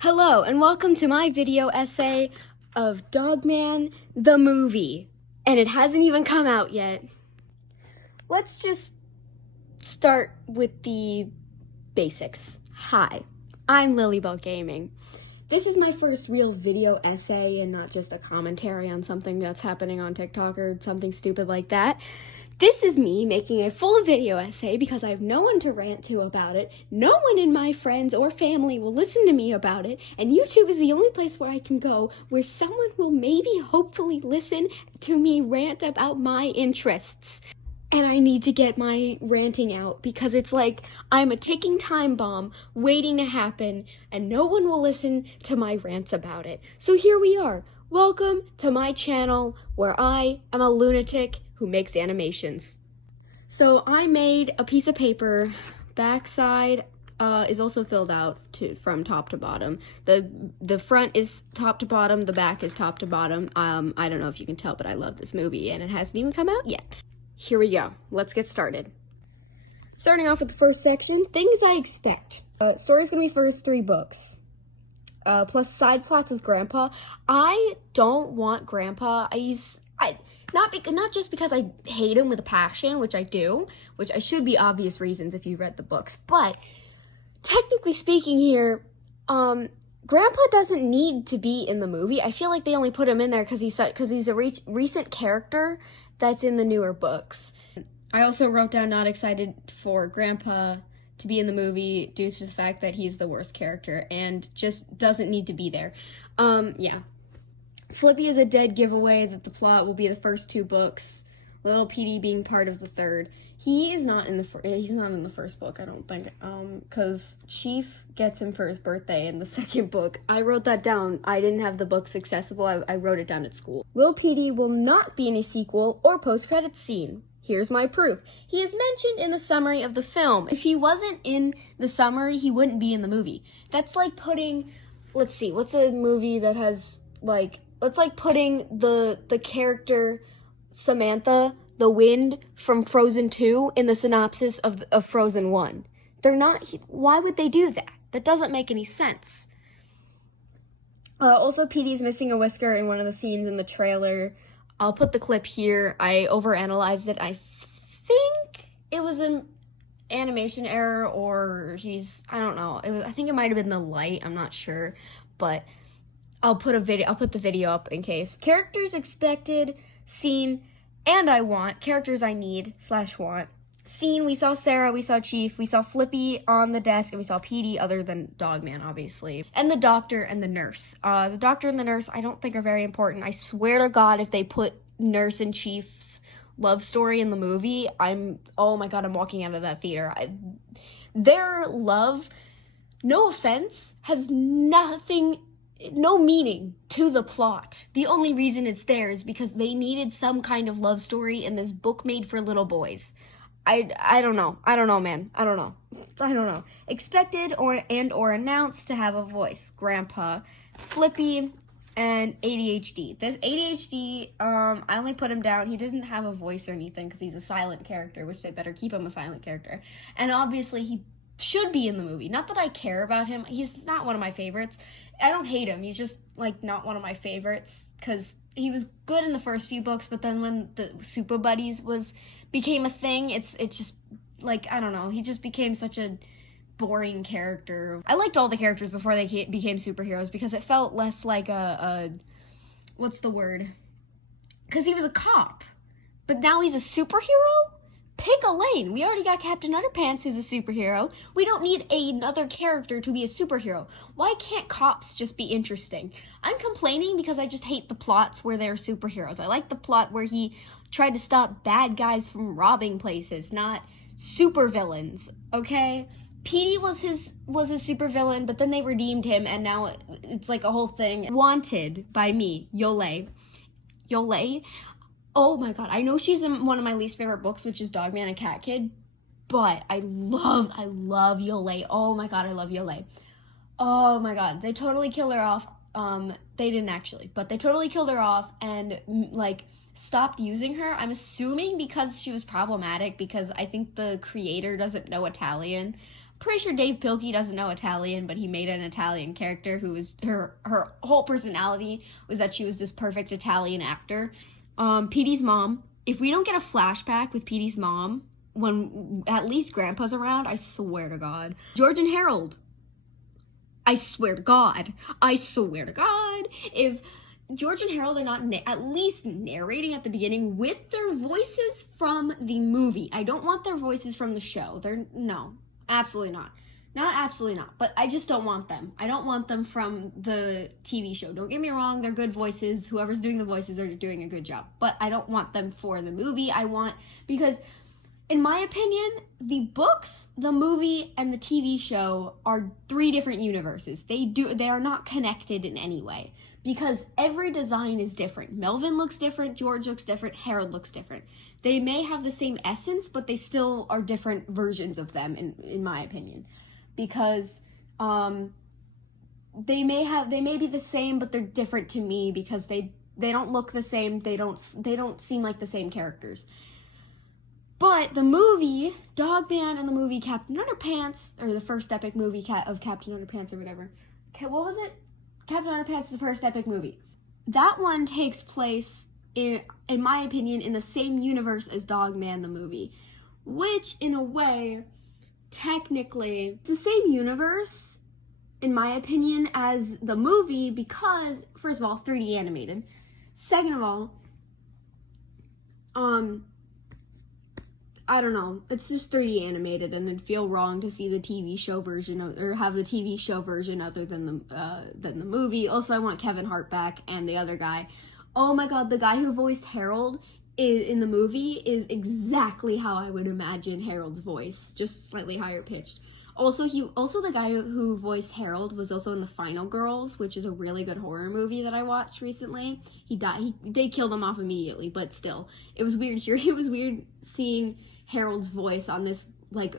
Hello, and welcome to my video essay of Dogman the movie. And it hasn't even come out yet. Let's just start with the basics. Hi, I'm Lilybell Gaming. This is my first real video essay and not just a commentary on something that's happening on TikTok or something stupid like that. This is me making a full video essay because I have no one to rant to about it. No one in my friends or family will listen to me about it, and YouTube is the only place where I can go where someone will maybe hopefully listen to me rant about my interests. And I need to get my ranting out because it's like I'm a ticking time bomb waiting to happen and no one will listen to my rants about it. So here we are. Welcome to my channel where I am a lunatic who makes animations. So I made a piece of paper. Backside is also filled out from top to bottom. The front is top to bottom, the back is top to bottom. I don't know if you can tell, but I love this movie and it hasn't even come out yet. Here we go. Let's get started. Starting off with the first section, things I expect. Story's gonna be first 3 books. Plus side plots with Grandpa. I don't want Grandpa. Not just because I hate him with a passion, which I do, which I should be obvious reasons if you read the books, but technically speaking here, Grandpa doesn't need to be in the movie. I feel like they only put him in there because he's a recent character that's in the newer books. I also wrote down not excited for Grandpa to be in the movie due to the fact that he's the worst character and just doesn't need to be there. Yeah. Flippy is a dead giveaway that the plot will be the first 2 books. Little Petey being part of the third. He is not in the first book, I don't think, because Chief gets him for his birthday in the second book. I wrote that down. I didn't have the books accessible. I wrote it down at school. Little Petey will not be in a sequel or post-credits scene. Here's my proof. He is mentioned in the summary of the film. If he wasn't in the summary, he wouldn't be in the movie. That's like putting, let's see, what's a movie that has, like, that's like putting the character Samantha, the wind from Frozen 2 in the synopsis of Frozen 1. They're not, why would they do that? That doesn't make any sense. Also, Petey's missing a whisker in one of the scenes in the trailer. I'll put the clip here. I overanalyzed it. I think it was an animation error or I don't know. I think it might have been the light. I'm not sure, but I'll put the video up in case. Characters expected, scene, and I want. Characters I need / want. Scene, we saw Sarah, we saw Chief, we saw Flippy on the desk, and we saw Petey, other than Dogman, obviously. And the doctor and the nurse. The doctor and the nurse I don't think are very important. I swear to God, if they put Nurse and Chief's love story in the movie, oh my God, I'm walking out of that theater. Their love, no offense, has no meaning to the plot. The only reason it's there is because they needed some kind of love story in this book made for little boys. I don't know. I don't know, man. I don't know. Expected or announced to have a voice. Grandpa, Flippy, and ADHD. This ADHD, I only put him down. He doesn't have a voice or anything because he's a silent character, which they better keep him a silent character. And obviously he should be in the movie. Not that I care about him. He's not one of my favorites. I don't hate him. He's just, like, not one of my favorites because he was good in the first few books, but then when the Super Buddies became a thing, it's just, like, I don't know. He just became such a boring character. I liked all the characters before they became superheroes because it felt less like what's the word? Because he was a cop, but now he's a superhero? Pick a lane. We already got Captain Underpants, who's a superhero. We don't need another character to be a superhero. Why can't cops just be interesting? I'm complaining because I just hate the plots where they're superheroes. I like the plot where he tried to stop bad guys from robbing places, not supervillains, okay? Petey was a supervillain, but then they redeemed him, and now it's like a whole thing. Wanted by me, Yole. Oh my God, I know she's in one of my least favorite books, which is Dogman and Cat Kid, but I love Yole. Oh my God, I love Yole. Oh my God, they totally killed her off. They didn't actually, but they totally killed her off and, like, stopped using her. I'm assuming because she was problematic, because I think the creator doesn't know Italian, pretty sure Dave Pilkey doesn't know Italian, but he made an Italian character who was her whole personality was that she was this perfect Italian actor. Petey's mom. If we don't get a flashback with Petey's mom when at least Grandpa's around, I swear to God. George and Harold. I swear to God. I swear to God. If George and Harold are not at least narrating at the beginning with their voices from the movie. I don't want their voices from the show. No, absolutely not. Not absolutely not, but I just don't want them. I don't want them from the TV show. Don't get me wrong, they're good voices. Whoever's doing the voices are doing a good job, but I don't want them for the movie. Because in my opinion, the books, the movie, and the TV show are 3 different universes. They are not connected in any way because every design is different. Melvin looks different, George looks different, Harold looks different. They may have the same essence, but they still are different versions of them in my opinion. Because they may be the same, but they're different to me because they don't look the same. They don't seem like the same characters. But the movie Dogman and the movie Captain Underpants, or the first epic movie of Captain Underpants or whatever. What was it? Captain Underpants is the first epic movie. That one takes place in my opinion in the same universe as Dogman the movie, which in a way, technically, it's the same universe, in my opinion, as the movie because, first of all, 3D animated. Second of all, I don't know, it's just 3D animated, and it'd feel wrong to see the TV show version, or have the TV show version other than the movie. Also, I want Kevin Hart back, and the other guy. Oh my god, the guy who voiced Harold in the movie is exactly how I would imagine Harold's voice, just slightly higher pitched. Also, the guy who voiced Harold was also in The Final Girls, which is a really good horror movie that I watched recently. He died. They killed him off immediately, but still, it was weird here. It was weird seeing Harold's voice on this like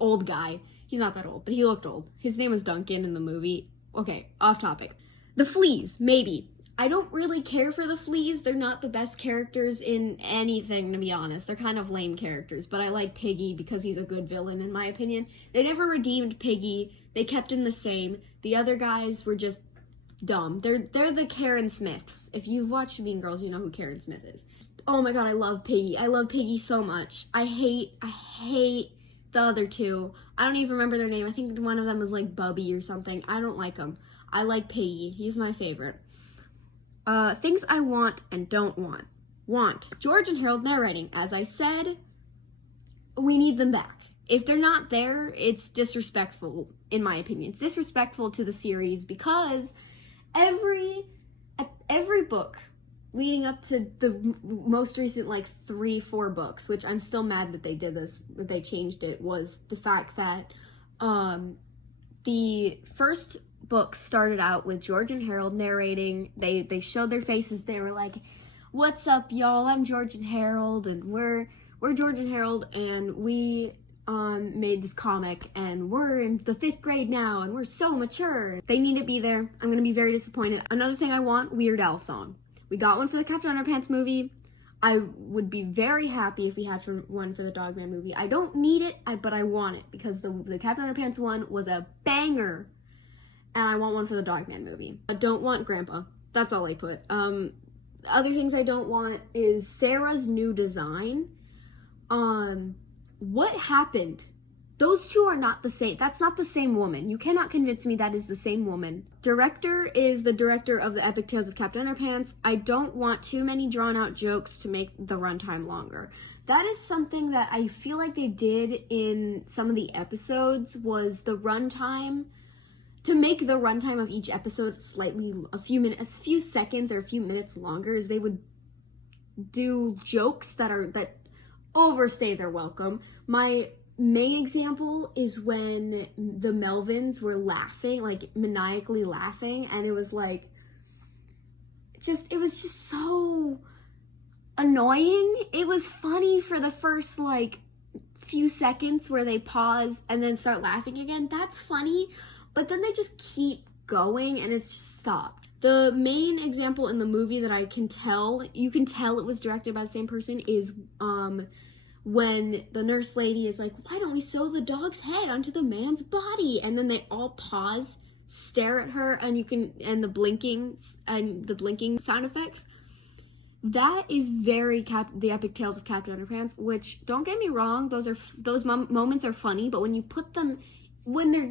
old guy. He's not that old, but he looked old. His name was Duncan in the movie. Okay, off topic. The Fleas, maybe. I don't really care for the Fleas. They're not the best characters in anything, to be honest. They're kind of lame characters, but I like Piggy because he's a good villain, in my opinion. They never redeemed Piggy. They kept him the same. The other guys were just dumb. They're the Karen Smiths. If you've watched Mean Girls, you know who Karen Smith is. Oh my god, I love Piggy. I love Piggy so much. I hate the other 2. I don't even remember their name. I think one of them was like Bubby or something. I don't like him. I like Piggy. He's my favorite. Things I want and don't want. Want. George and Harold narrating. As I said, we need them back. If they're not there, it's disrespectful, in my opinion. It's disrespectful to the series because every book leading up to the most recent, 3-4 books, which I'm still mad that they did this, that they changed it, was the fact that the first book started out with George and Harold narrating. They showed their faces. They were like, "What's up, y'all? I'm George and Harold, and we're George and Harold, and we made this comic, and we're in the 5th grade now, and we're so mature." They need to be there. I'm gonna be very disappointed. Another thing I want, Weird Al song. We got one for the Captain Underpants movie. I would be very happy if we had one for the Dogman movie. I don't need it, but I want it because the Captain Underpants one was a banger. And I want one for the Dogman movie. I don't want Grandpa. That's all I put. Other things I don't want is Sarah's new design. What happened? Those 2 are not the same. That's not the same woman. You cannot convince me that is the same woman. Director is the director of the Epic Tales of Captain Underpants. I don't want too many drawn out jokes to make the runtime longer. That is something that I feel like they did in some of the episodes, was the runtime. To make the runtime of each episode slightly, a few seconds or a few minutes longer, is they would do jokes that overstay their welcome. My main example is when the Melvins were laughing, maniacally laughing, and it was just so annoying. It was funny for the first few seconds where they pause and then start laughing again. That's funny. But then they just keep going and it's just stopped. The main example in the movie that you can tell it was directed by the same person, is when the nurse lady is like, why don't we sew the dog's head onto the man's body? And then they all pause, stare at her, and the blinking sound effects. That is very The Epic Tales of Captain Underpants, which, don't get me wrong, those moments are funny, but when you put them, when they're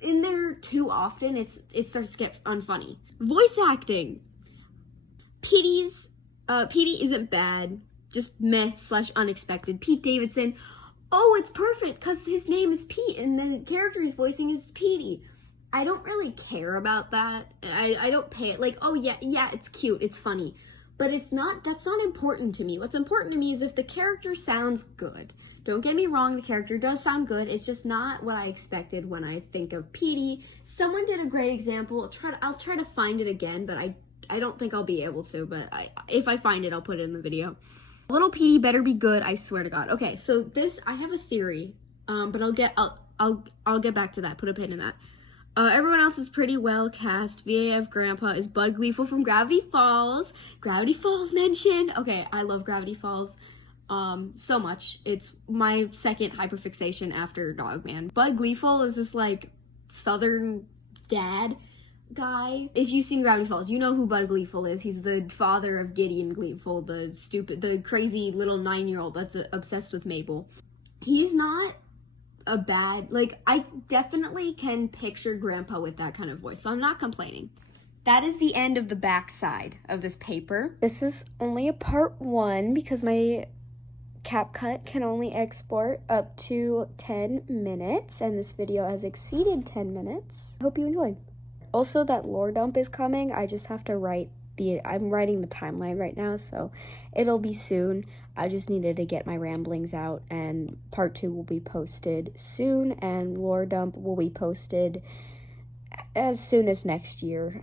in there too often, it starts to get unfunny. Voice acting. Petey isn't bad, just meh/unexpected. Pete Davidson, oh, it's perfect because his name is Pete and the character he's voicing is Petey. I don't really care about that. I don't pay it, like, oh yeah, it's cute, it's funny. But that's not important to me. What's important to me is if the character sounds good. Don't get me wrong, the character does sound good. It's just not what I expected when I think of Petey. Someone did a great example. I'll try to find it again, but I don't think I'll be able to. But if I find it, I'll put it in the video. Little Petey better be good, I swear to God. Okay, so I have a theory, but I'll get back to that. Put a pin in that. Everyone else is pretty well cast. VAF Grandpa is Bud Gleeful from Gravity Falls. Gravity Falls mentioned. Okay, I love Gravity Falls so much. It's my second hyperfixation after Dogman. Bud Gleeful is this like southern dad guy. If you've seen Gravity Falls, you know who Bud Gleeful is. He's the father of Gideon Gleeful, the crazy little 9-year-old that's obsessed with Mabel. He's not a bad, like, I definitely can picture Grandpa with that kind of voice, so I'm not complaining. That is the end of the back side of this paper. This is only a part 1 because my CapCut can only export up to 10 minutes, and this video has exceeded 10 minutes. I hope you enjoyed. Also, that lore dump is coming. I just have to I'm writing the timeline right now, so it'll be soon. I just needed to get my ramblings out, and part 2 will be posted soon, and lore dump will be posted as soon as next year.